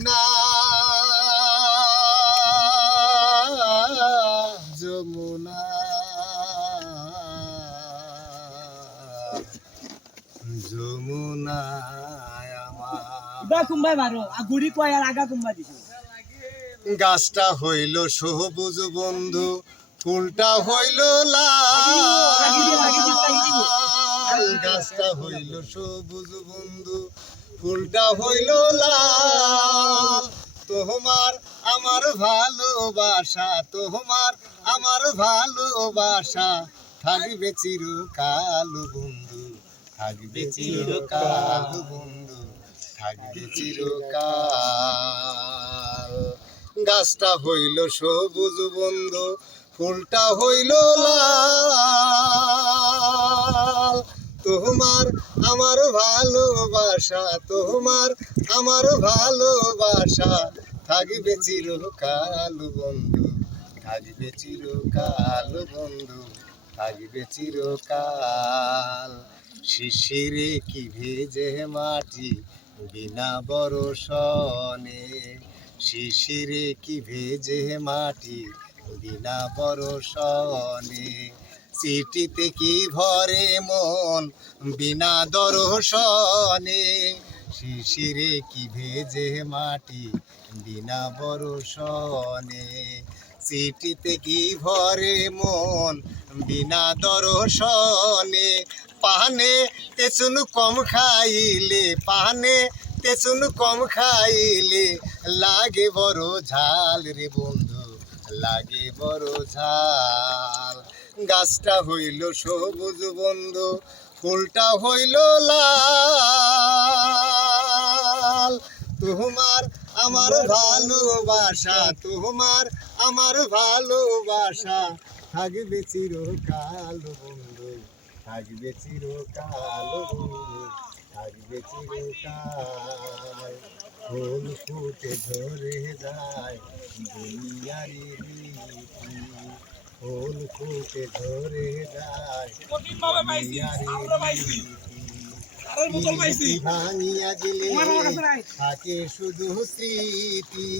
যমুনা যমুনা যমুনা গাছটা হইল সবুজ বন্ধু, ফুলটা হইল লাল। গাছটা হইল সবুজ বন্ধু, ফুলটা হইল লাল। তোমার আমার ভালোবাসা, তোমার আমার ভালোবাসা থাকবে চিরকাল বন্ধু, থাকবে চিরকাল বন্ধু, থাকবে চিরকাল। গাছটা হইল সবুজ বন্ধু, ফুলটা হইল লাল। তোমার আমার ভালোবাসা, তোমার আমার ভালোবাসা থাকবে চিরকাল বন্ধু, থাকবে চিরকাল বন্ধু, থাকবে চিরকাল। শিশিরে কি ভেজে মাটি বিনা বরষণে, শিশিরে কি ভেজে মাটি বিনা বরষণে। চিঠিতে কি ভরে মন বিনা দর্শনে, শিশিরে কি ভেজে মাটি বিনা বরষণে। চিঠিতে কি ভরে মন বিনা দর্শনে। পানে তেসুন কম খাইলে, পানে তেসুন কম খাইলে লাগে বড় ঝাল রে বন্ধু, লাগে বড় ঝাল। গাছটা হইল সবুজ বন্ধু, ফুলটা হইল লাল। তোমার আমার ভালোবাসা, তোমার আমার ভালোবাসা থাকবে চিরকাল বন্ধু, থাকবে চিরকাল বন্ধু, থাকবে চিরকাল। ফুল ফুটে ঝরে যায় দুনিয়ারি রীতি, ফুল ফুটে ঝরে যায় দুনিয়ারি রীতি। ভাঙিয়া দিলে থাকে শুধু স্মৃতি।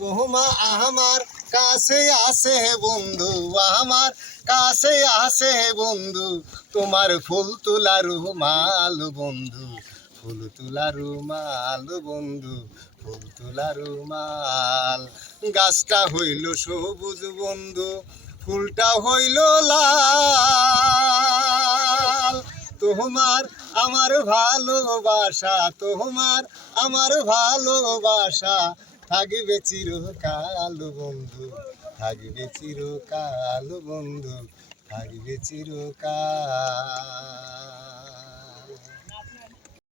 কোহমা আমার কাছে আসে বন্ধু, আমার কাছে আসে বন্ধু, তোমার ফুল তোলা রুমাল বন্ধু, ফুল তোলা রুমাল বন্ধু, ফুল তোলা রুমাল। গাছটা হইল সবুজ বন্ধু, ফুলটা হইল লাল। তোমার আমার ভালোবাসা, তোমার আমার ভালোবাসা থাকবে চিরকাল বন্ধু, থাকবে চিরকাল বন্ধু, থাকবে চিরকাল।